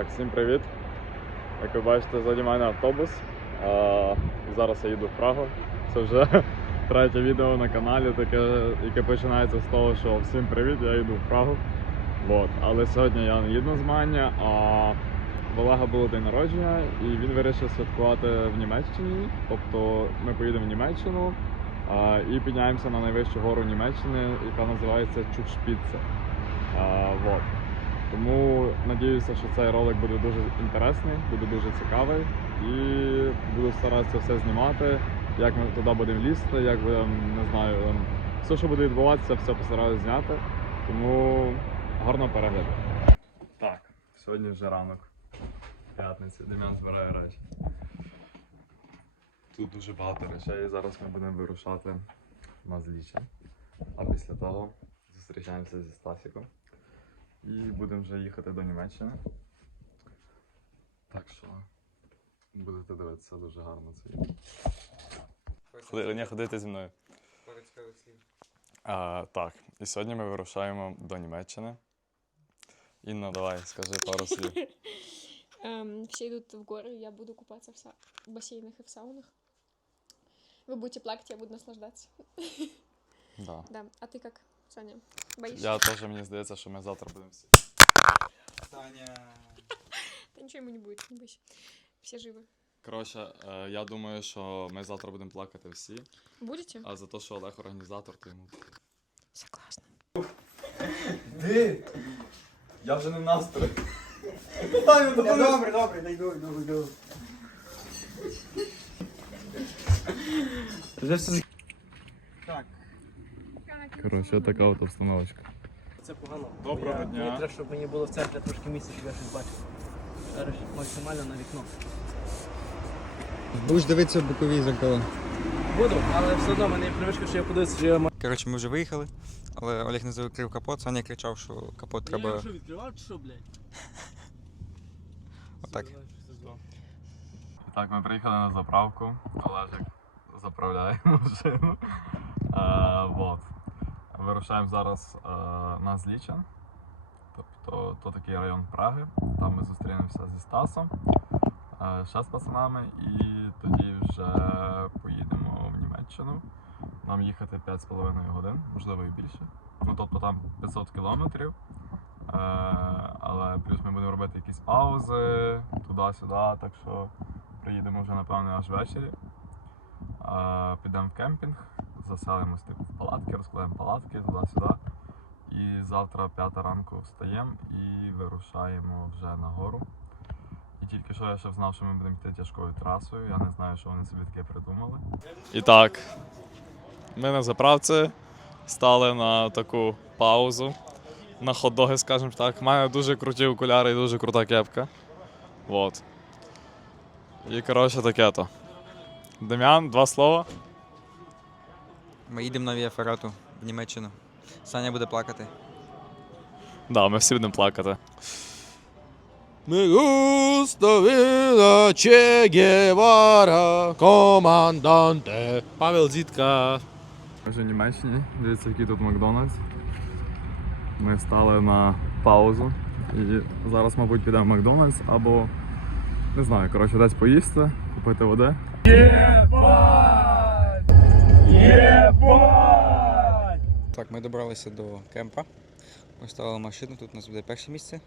Так, всім привіт. Як ви бачите, ззаді мене автобус. А, зараз я їду в Прагу. Це вже третє відео на каналі, таке, яке починається з того, що всім привіт, я їду в Прагу. Вот. Але сьогодні я не їду на змагання, а в Олега було день народження і він вирішив святкувати в Німеччині. Тобто ми поїдемо в Німеччину а, і підняємося на найвищу гору Німеччини, яка називається Чудшпіце. А, вот. Тому надіюся, що цей ролик буде дуже інтересний, буде дуже цікавий і буду старатися все знімати, як ми туди будемо лізти, як будемо, не знаю, все, що буде відбуватися, все постараюся зняти. Тому гарного перегляду. Так, сьогодні вже ранок. П'ятниця, Дем'ян збирає речі. Тут дуже багато речей. Зараз ми будемо вирушати на зліче. А після того зустрічаємося зі Стасіком І будемо вже їхати до Німеччини. Так що будете дивитися дуже гарно це відео. Ходи, ні, ходити зі мною. А, так, і сьогодні ми вирушаємо до Німеччини. Інна, давай, скажи пару слів. Эм, все идут в горы, я буду купаться в, са- в бассейнах и в саунах. Вы будете плакать, я буду наслаждаться. Да. Да. А ты как, Саня? Боишься? Я теж мені здається, що ми завтра будемо всі. Таня. Да ничего ему не будет, не бойся. Все живы. Коротше, е, я думаю, що ми завтра будемо плакати всі, Будете? а за те, що Олег організатор, то йому. Согласна. Де? Я вже не в настрої. Таня, добре, добре, дай йду, йду. Вже все Коротше, така от обстановочка. Це погано. Доброго я, дня. Мені треба, щоб мені було в центрі трошки місця, щоб я щось бачив. Зараз максимально на вікно. Будеш дивитися в бокові зеркала. Буду, але все одно мене привичка, що я подивився, що я маю. Коротше, ми вже виїхали, але Олег не закрив капот, Саня кричав, що капот треба. що відкривав, чи що, блядь? Отак. Так, ми приїхали на заправку. Олежик заправляє машину. Е, вот. Вирушаємо зараз е, на Злічен. Тобто то такий район Праги. Там ми зустрінемося зі Стасом, е, ще з пацанами, і тоді вже поїдемо в Німеччину. Нам їхати 5,5 годин, можливо і більше. Ну тобто там 500 кілометрів. Е, але плюс ми будемо робити якісь паузи туди-сюди, так що приїдемо вже напевно аж ввечері. Е, підемо в кемпінг, заселимось типу, в палатки, розкладемо палатки туди-сюди. І завтра п'ята ранку встаємо і вирушаємо вже на гору. І тільки що я ще знав, що ми будемо йти тяжкою трасою. Я не знаю, що вони собі таке придумали. І так, ми на заправці стали на таку паузу. На хот-доги, скажімо так. Має дуже круті окуляри і дуже крута кепка. Вот. І коротше таке то. Дем'ян, два слова. Ми їдемо на Віаферату в Німеччину. Саня буде плакати. Да, ми всі будемо плакати. Gusta vida Che команданте. Павел Зітка. Ми вже в Німеччині. Дивіться, який тут Макдональдс. Ми стали на паузу. І зараз, мабуть, підемо в Макдональдс або не знаю, коротше, десь поїсти, купити води. Так, ми добралися до кемпа. Поставили машину, тут у нас буде перше місце.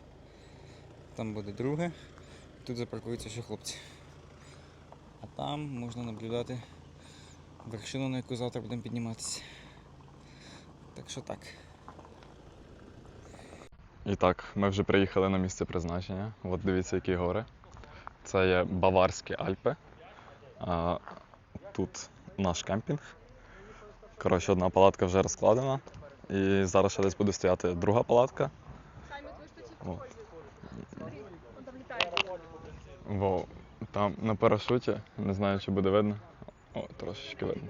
Там буде друге. Тут запаркуються ще хлопці. А там можна наблюдати вершину, на яку завтра будемо підніматися. Так що так. І так, ми вже приїхали на місце призначення. От дивіться, які гори. Це є Баварські Альпи. А, тут наш кемпінг. Коротше, одна палатка вже розкладена. І зараз ще десь буде стояти друга палатка. От. Во, там на парашуті, не знаю, чи буде видно. О, трошечки видно.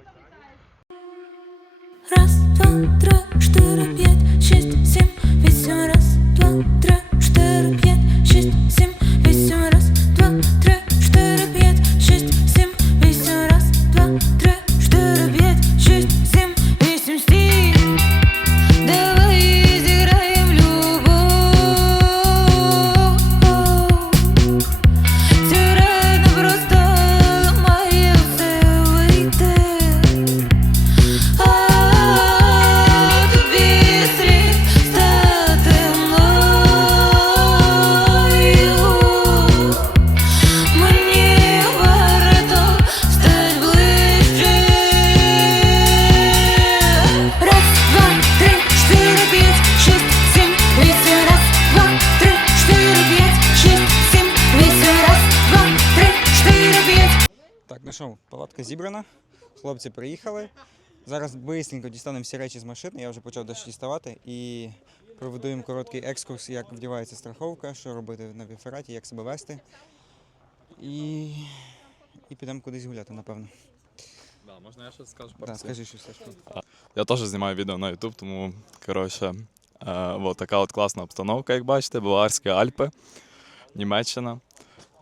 Раз, два, три, чотири, п'ять, шість, сім, вісім, раз, два, три, чотири, п'ять, шість, сім, зібрана, хлопці приїхали. Зараз швидко дістанемо всі речі з машини, я вже почав дещо діставати і проведу їм короткий екскурс, як вдівається страховка, що робити на віфераті, як себе вести. І, і підемо кудись гуляти, напевно. Да, можна я щось скажу Да, скажи щось, Сашко. Я теж знімаю відео на YouTube, тому коротше, е, от така от класна обстановка, як бачите, Баварські Альпи, Німеччина.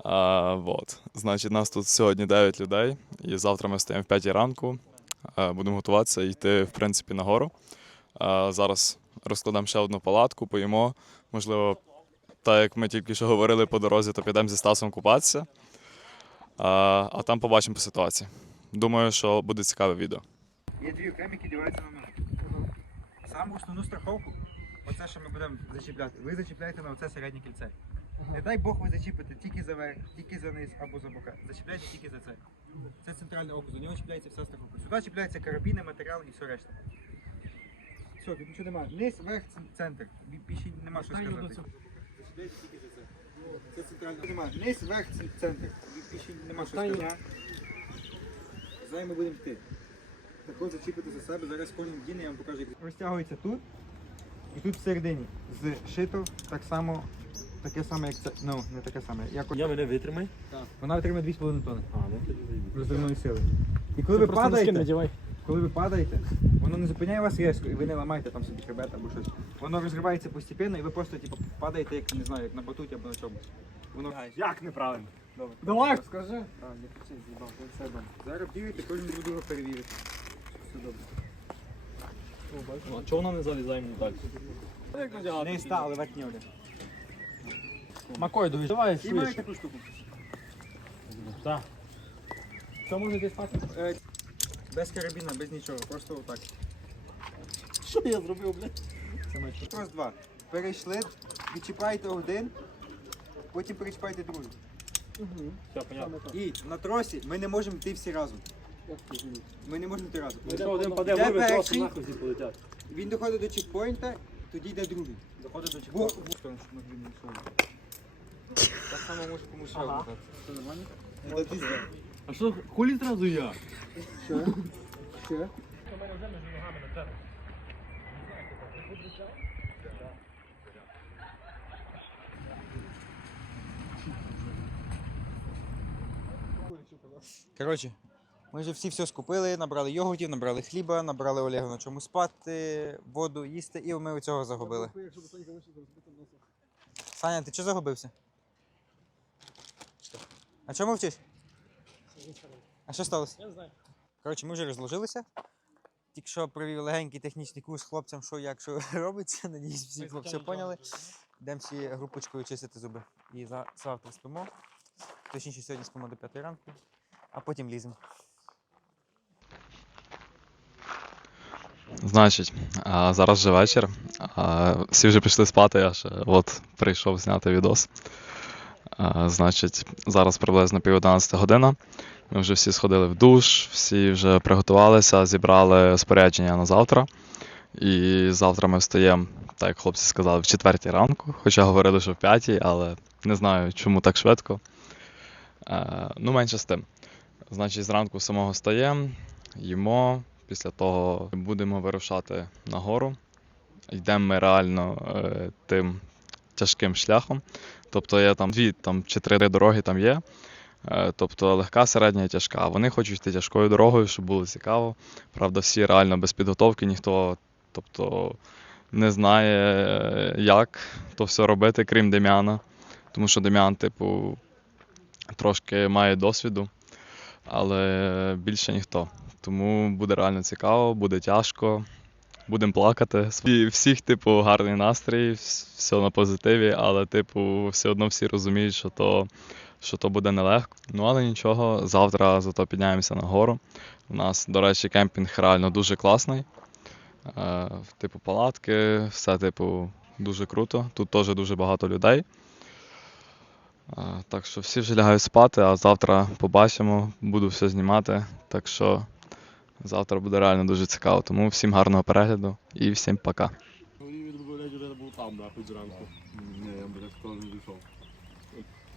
А, вот. Значить, нас тут сьогодні 9 людей, і завтра ми встаємо в 5 ранку. Е, будемо готуватися і йти, в принципі, нагору. А, зараз розкладемо ще одну палатку, поїмо. Можливо, так як ми тільки що говорили по дорозі, то підемо зі Стасом купатися. А, а там побачимо по ситуації. Думаю, що буде цікаве відео. Є дві окремі, які діваються на ноги. Саму основну страховку, оце, що ми будемо зачіпляти, ви зачіпляєте на оце середнє кільце. Не дай Бог ви зачіпите тільки за верх, тільки за низ або за бока. Зачіпляйте тільки за це. Це центральне око, за нього чіпляється вся страховка. Сюди чіпляється карабіни, матеріал і все решта. Все, тут нічого немає. Низ, верх, центр. Бі- Більше нема що сказати. Зачіпляйте тільки за це. Це центральне. Немає. Низ, верх, центр. Бі- Більше нема що сказати. Зараз ми будемо йти. Також зачіпити за себе, зараз кожен вдіне, я вам покажу. Розтягується тут і тут всередині. Зшито так само, таке саме, як це. Ну, не таке саме. Як... Я мене витримай. Вона витримає 2,5 тонни А, ну тоді заїбі. розривної сили. І коли ви падаєте, надівай. коли ви падаєте, воно не зупиняє вас різко, і ви не ламаєте там собі хребет або щось. Воно розривається постепенно, і ви просто типу, падаєте, як не знаю, як на батуті або на чомусь. Воно Як неправильно? Добре. Давай, скажи. А, не кричи, з'їбав, це все бан. Зараз бігайте, кожен друг друга перевірити. Все добре. А чого вона не залізає мені далі? Не надягати? ста, але верхні одяг. Макой. Давай, Знімаю швидше. таку штуку. Так. Що може десь спати? Е, Без карабіна, без нічого, просто отак. Що я зробив, блядь? Раз, два. Перейшли, відчіпаєте один, потім перечіпаєте другий. Все, понятно. І на тросі ми не можемо йти всі разом. Ми не можемо йти разом. Якщо один паде, Де вирве, просто перший? нахуй всі полетять. Він доходить до чекпоінта, тоді йде другий. Доходить до Бо... Так само може комусь Ага. Все нормально? А що, хулі зразу я? Що? Що? Коротше, ми вже всі все скупили, набрали йогуртів, набрали хліба, набрали Олегу на чому спати, воду їсти, і ми цього загубили. Саня, ти чого загубився? А чому мовчиш? А що сталося? Я не знаю. Коротше, ми вже розложилися. Тільки що провів легенький технічний курс хлопцям, що як що робиться. Надіюсь, всі хлопці поняли. Йдемо всі групочкою чистити зуби. І завтра спимо. Точніше, сьогодні спимо до 5 ранку, а потім ліземо. Значить, а, зараз вже вечір. А, всі вже пішли спати, я ще от прийшов зняти відос. Значить, зараз приблизно пів 11 година. Ми вже всі сходили в душ, всі вже приготувалися, зібрали спорядження на завтра. І завтра ми встаємо, так як хлопці сказали, в четвертій ранку, хоча говорили, що в п'ятій, але не знаю, чому так швидко. Е, ну, менше з тим. Значить, зранку самого встаємо, їмо, після того будемо вирушати нагору. Йдемо ми реально е, тим тяжким шляхом. Тобто є там дві там, чи три дороги там є. Е, тобто легка, середня і тяжка. Вони хочуть йти тяжкою дорогою, щоб було цікаво. Правда, всі реально без підготовки, ніхто тобто, не знає, е, як то все робити, крім Дем'яна. Тому що Дем'ян, типу, трошки має досвіду, але більше ніхто. Тому буде реально цікаво, буде тяжко. Будемо плакати. І всіх, типу, гарний настрій, все на позитиві, але, типу, все одно всі розуміють, що то, що то буде нелегко. Ну, але нічого, завтра зато підняємося на гору. У нас, до речі, кемпінг реально дуже класний. Е, типу, палатки, все, типу, дуже круто. Тут теж дуже багато людей. Е, Так що всі вже лягають спати, а завтра побачимо, буду все знімати. Так що завтра буде реально дуже цікаво. Тому всім гарного перегляду і всім пока. І він, блядь, був там, нахуй, зранку. Ні, я, блядь, не дійшов.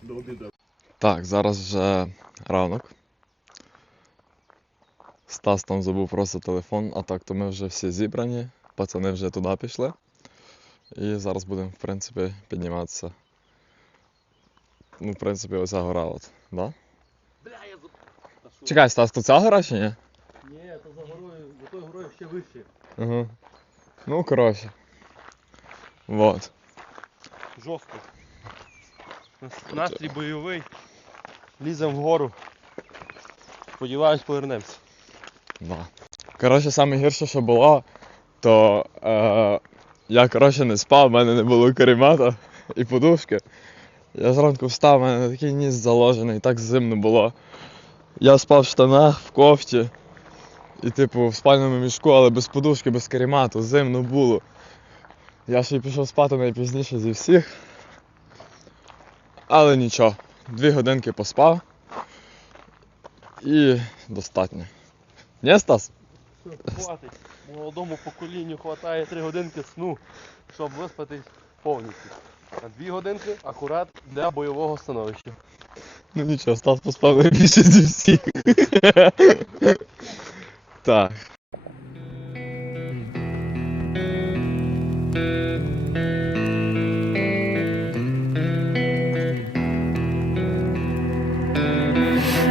До обіду. Так, зараз вже ранок. Стас там забув просто телефон, а так то ми вже всі зібрані, пацани вже туди пішли. І зараз будемо, в принципі, підніматися. Ну, в принципі, оця гора от, да? Бля, я? Чекай, Стас, то ця гора чи ні? Тою горою. Угу. Ну, коротше. Вот. Жорстко. Настрій бойовий. Ліземо вгору. Сподіваюсь, повернемося. Да. Коротше, саме гірше, що було, то е, я коротше не спав, в мене не було каремата і подушки. Я зранку встав, у мене такий ніс заложений, так зимно було. Я спав в штанах, в кофті. І, типу, в спальному мішку, але без подушки, без каремату, зимно було. Я ще й пішов спати найпізніше зі всіх. Але нічого, дві годинки поспав. І достатньо. Ні, Стас? Хватить. Молодому поколінню хватає 3 годинки сну, щоб виспатись повністю. А дві годинки акурат для бойового становища. Ну нічого, Стас поспав найбільше зі всіх. Так.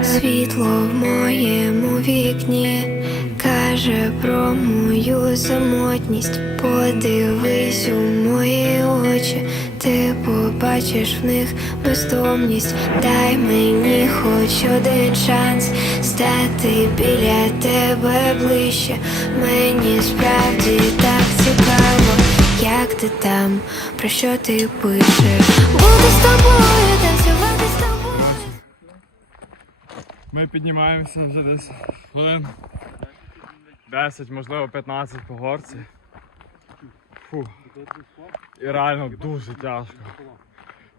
Світло в моєму вікні каже про мою самотність. Подивись у мої очі, ти побачиш в них бездомність. Дай мені хоч один шанс стати біля тебе ближче. Мені справді так цікаво, як ти там, про що ти пишеш. Буду з тобою, танцювати з тобою. Ми піднімаємося вже десь хвилин 10, можливо 15 по горці. Фу. І реально дуже тяжко.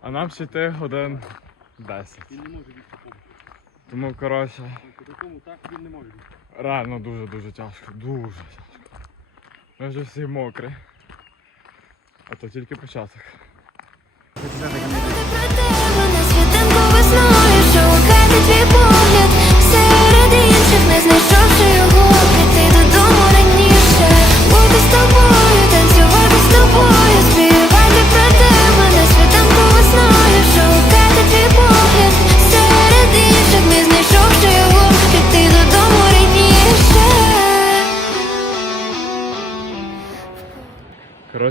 А нам ще йти годин 10. Він не може більше Тому коротше, По такому так він не може більше. реально дуже-дуже тяжко. Дуже тяжко. Ми вже всі мокрі. А то тільки початок. Про тебе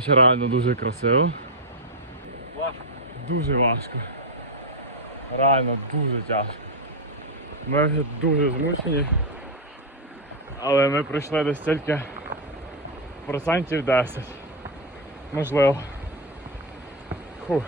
Коротше, реально дуже красиво. Дуже важко. Реально дуже тяжко. Ми вже дуже змучені. Але ми пройшли десь тільки процентів 10. Можливо. Фух.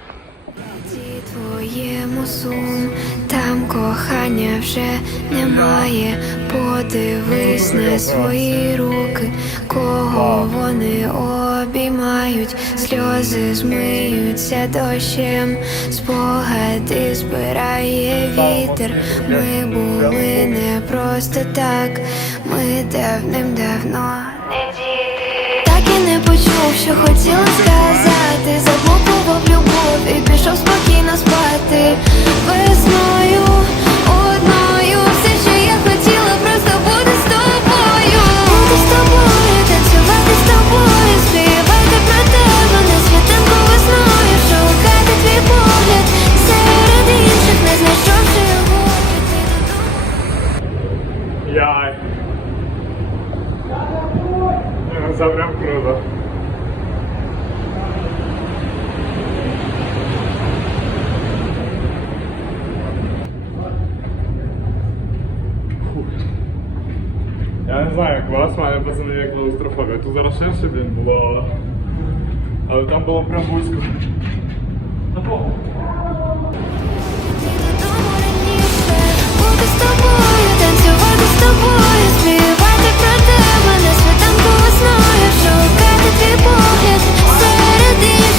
Ті твоєму сум, там кохання вже немає. Подивись на свої руки, кого вони обіймають, сльози змиються дощем, спогади збирає вітер. Ми були не просто так, ми давним-давно не діти. Так і не почув, що хотіла сказати, заблокував любов і пішов спокійно спати. Весною одною, все, що я хотіла, просто бути з тобою. Бути з тобою, танцювати з тобою, співати про тебе на світанку весною, шукати твій погляд серед інших, не знайшовши його, прийти додому. Яй. Це прям круто. Я не знаю, як вас має пацани як клаустрофобія. Тут зараз ширше, блін, було. Але там було прям вузько. Серед інших,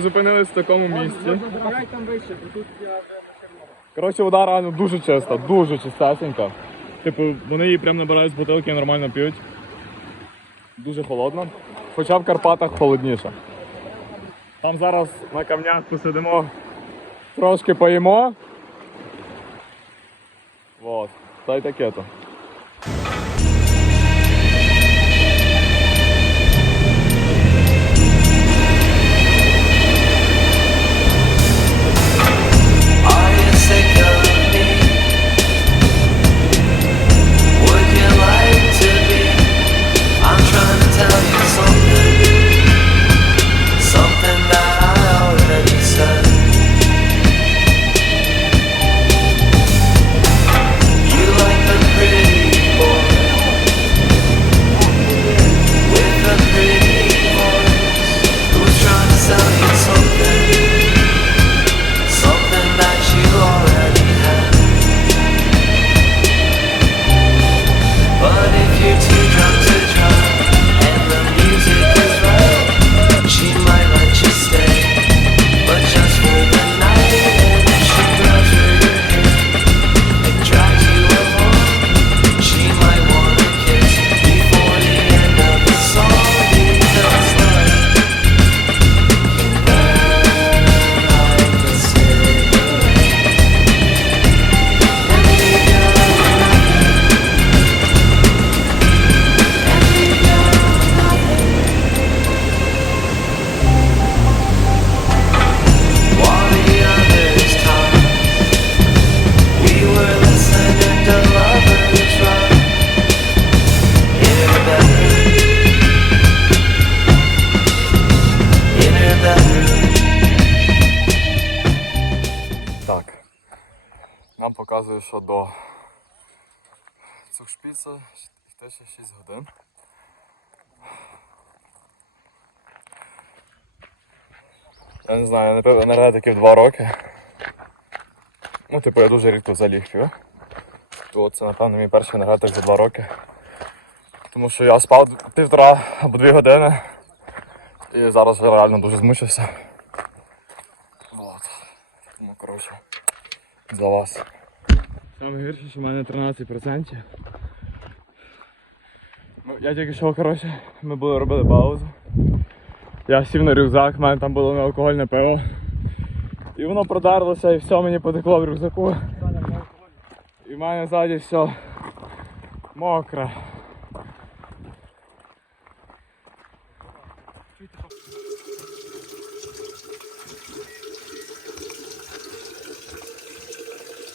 зупинились в такому місці. Коротше, вода реально дуже чиста, дуже чистесенька. Типу, вони її прямо набирають з бутилки і нормально п'ють. Дуже холодно. Хоча в Карпатах холодніше. Там зараз на камнях посидимо, трошки поїмо. Вот. Та й таке то. Що до Цукшпіца йти ще 6 годин. Я не знаю, я не пив енергетиків 2 роки. Ну, типу, я дуже рідко взагалі п'ю. То це, напевно, мій перший енергетик за 2 роки. Тому що я спав півтора або дві години. І зараз я реально дуже змучився. Вот. Тому, коротше, за вас. Саме гірше, що в мене 13%. Ну, я тільки що, коротше, ми були робили паузу. Я сів на рюкзак, в мене там було неалкогольне пиво. І воно продарлося і все мені потекло в рюкзаку. І в мене ззаді все мокре.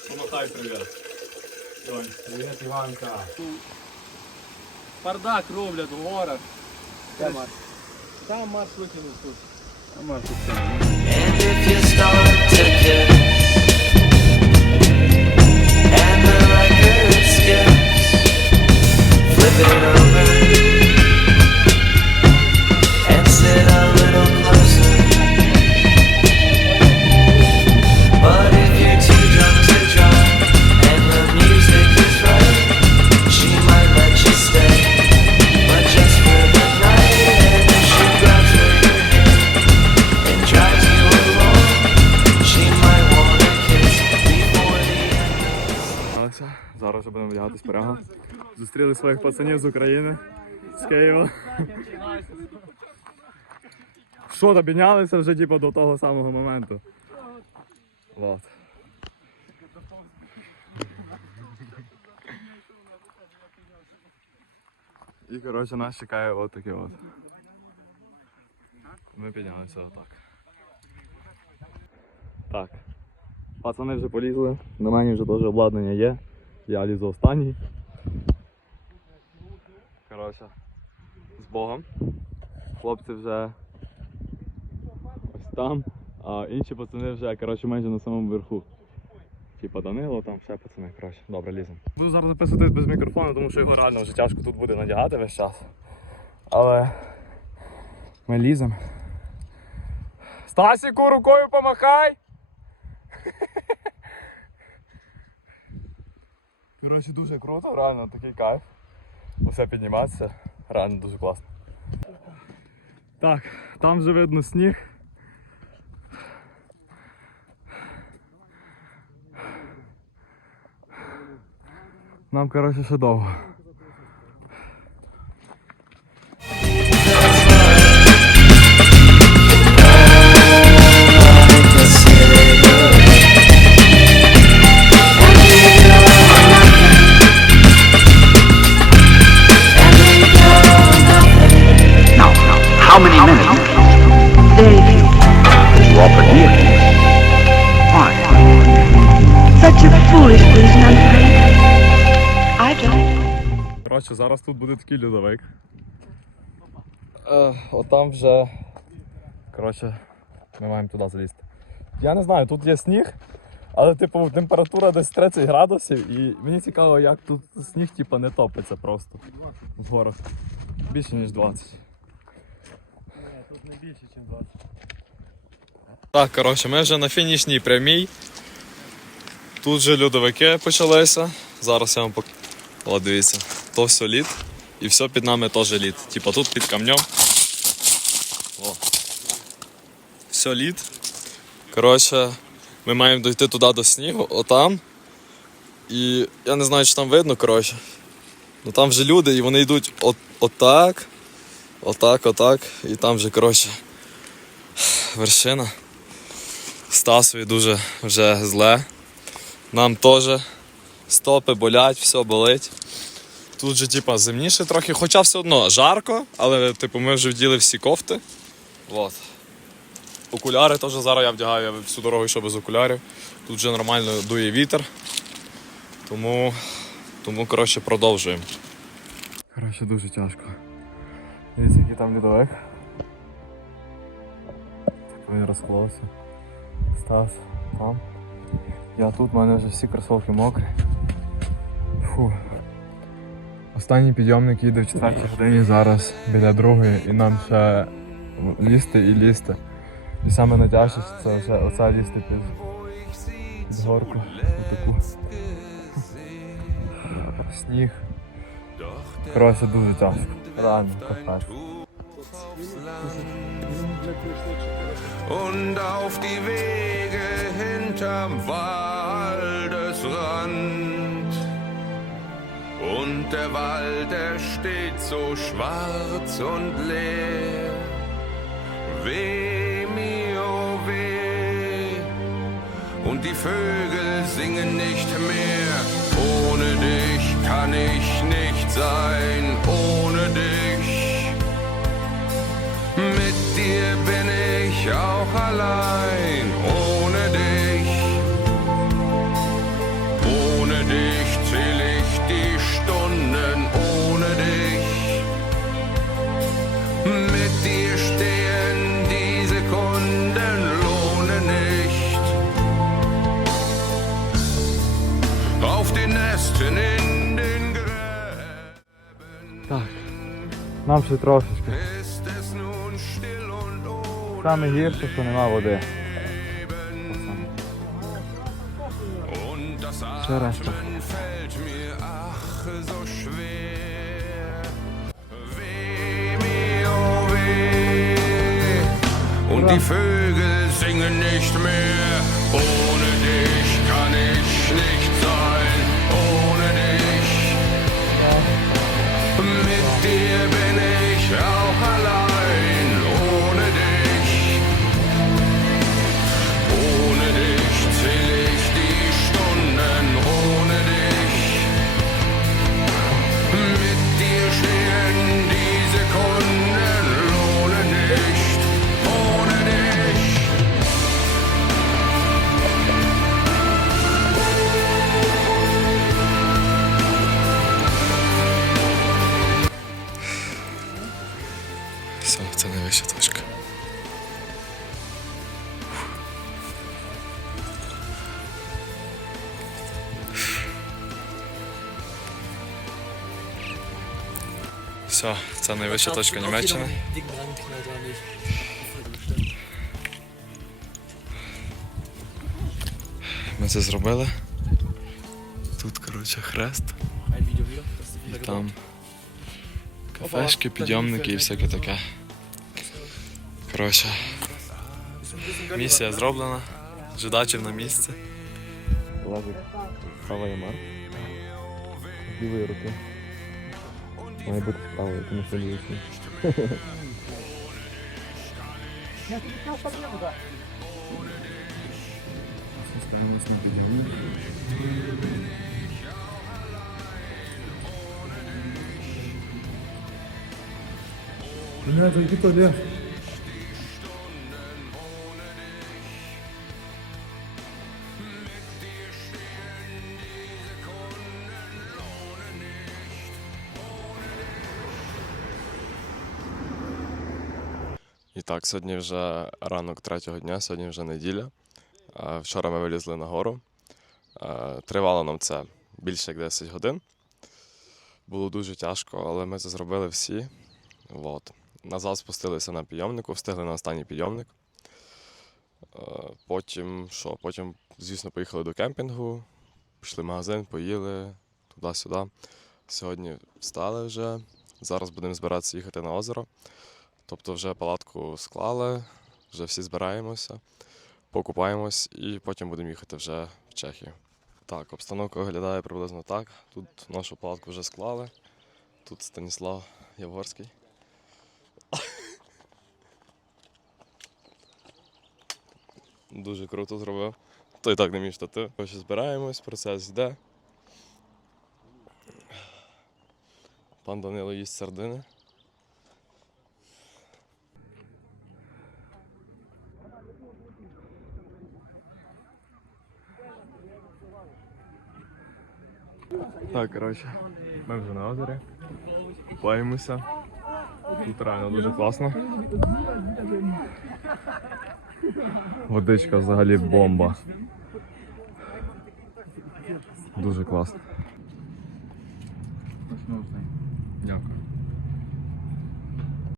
Помахай привіт. Привіт, Іванка. Бардак роблять в горах. Там Марс? Там Марс викинув тут. And if you start to Зустріли своїх пацанів з України, з Києва. Що, добінялися вже типу, до того самого моменту. Вот. І коротше нас чекає от таке от. Ми піднялися отак. Так. Пацани вже полізли, на мені вже теж обладнання є. Я лізу останній. Коротше, з Богом. Хлопці вже ось там, а інші пацани вже, коротше, майже на самому верху. Типа Данило, там ще пацани, коротше, добре ліземо. Буду зараз записувати без мікрофону, тому що його реально вже тяжко тут буде надягати весь час. Але ми ліземо. Стасіку рукою помахай! Коротше, дуже круто, реально такий кайф усе підніматися. Реально дуже класно. Так, там вже видно сніг. Нам коротше ще довго. Зараз тут буде такий льодовик. Е, отам вже. Коротше, ми маємо туди залізти. Я не знаю, тут є сніг, але типу температура десь 30 градусів, і мені цікаво, як тут сніг типу, не топиться просто в горах. Більше ніж 20. Тут не більше, ніж 20. Так, коротше, ми вже на фінішній прямій. Тут же льодовики почалися. Зараз я вам покажу. О, дивіться, то все лід. І все під нами теж лід. Типа тут під камнем. О. Все лід. Коротше, ми маємо дойти туди до снігу, отам. І я не знаю, чи там видно, коротше. Ну там вже люди, і вони йдуть от, отак, отак, отак. І там вже, коротше, вершина. Стасові дуже вже зле. Нам теж стопи болять, все болить. Тут же, типа, зимніше трохи, хоча все одно жарко, але типу, ми вже вділи всі кофти. Вот. Окуляри теж зараз я вдягаю, я всю дорогу йшов без окулярів. Тут вже нормально дує вітер. Тому, тому коротше, продовжуємо. Коротше, дуже тяжко. Дивіться, який там льодовик. Типу він розклався. Стас там. Я тут, в мене вже всі кросовки мокрі. Фу. Останній підйомник їде в 4 годині зараз біля другої, і нам ще лізти і лізти. І саме найтяжче це вже оце лізти під, під горку. Таку. Сніг. Коротше, дуже тяжко. Реально, капець. Und auf die Wege hinterm Waldesrand. Der Wald, er steht so schwarz und leer. Weh mir, oh weh. Und die Vögel singen nicht mehr. Ohne dich kann ich nicht sein. Nam się troszeczkę. Same Hirsche to nie ma wody. Wczoraj to. Und die Vögel singen nicht mehr. Oh. Все, це найвища точка Німеччини. Randknall dran nicht. Ми це зробили. Тут, коротше, хрест. І там кафешки, підйомники і всяке таке. Коротше, місія зроблена. Жидачів на місці. Лазить Хава Ямар. лівої руки. Має бути з правої, тому що лівої. Ставимось на підйомник. Мене зайди туди. Так, сьогодні вже ранок третього дня, сьогодні вже неділя. Е, Вчора ми вилізли на гору. Е, Тривало нам це більше як 10 годин. Було дуже тяжко, але ми це зробили всі. От. Назад спустилися на підйомнику, встигли на останній підйомник. Е, Потім, що? Потім, звісно, поїхали до кемпінгу, пішли в магазин, поїли туди-сюди. Сьогодні встали вже. Зараз будемо збиратися їхати на озеро. Тобто вже палатку склали, вже всі збираємося, покупаємось і потім будемо їхати вже в Чехію. Так, обстановка виглядає приблизно так. Тут нашу палатку вже склали. Тут Станіслав Яворський. Дуже круто зробив. То і так не мій штатив. Ще збираємось, процес йде. Пан Данило їсть сардини. Так, коротше, ми вже на озері. Купаємося. Тут реально дуже класно. Водичка взагалі бомба. Дуже класно. Дякую.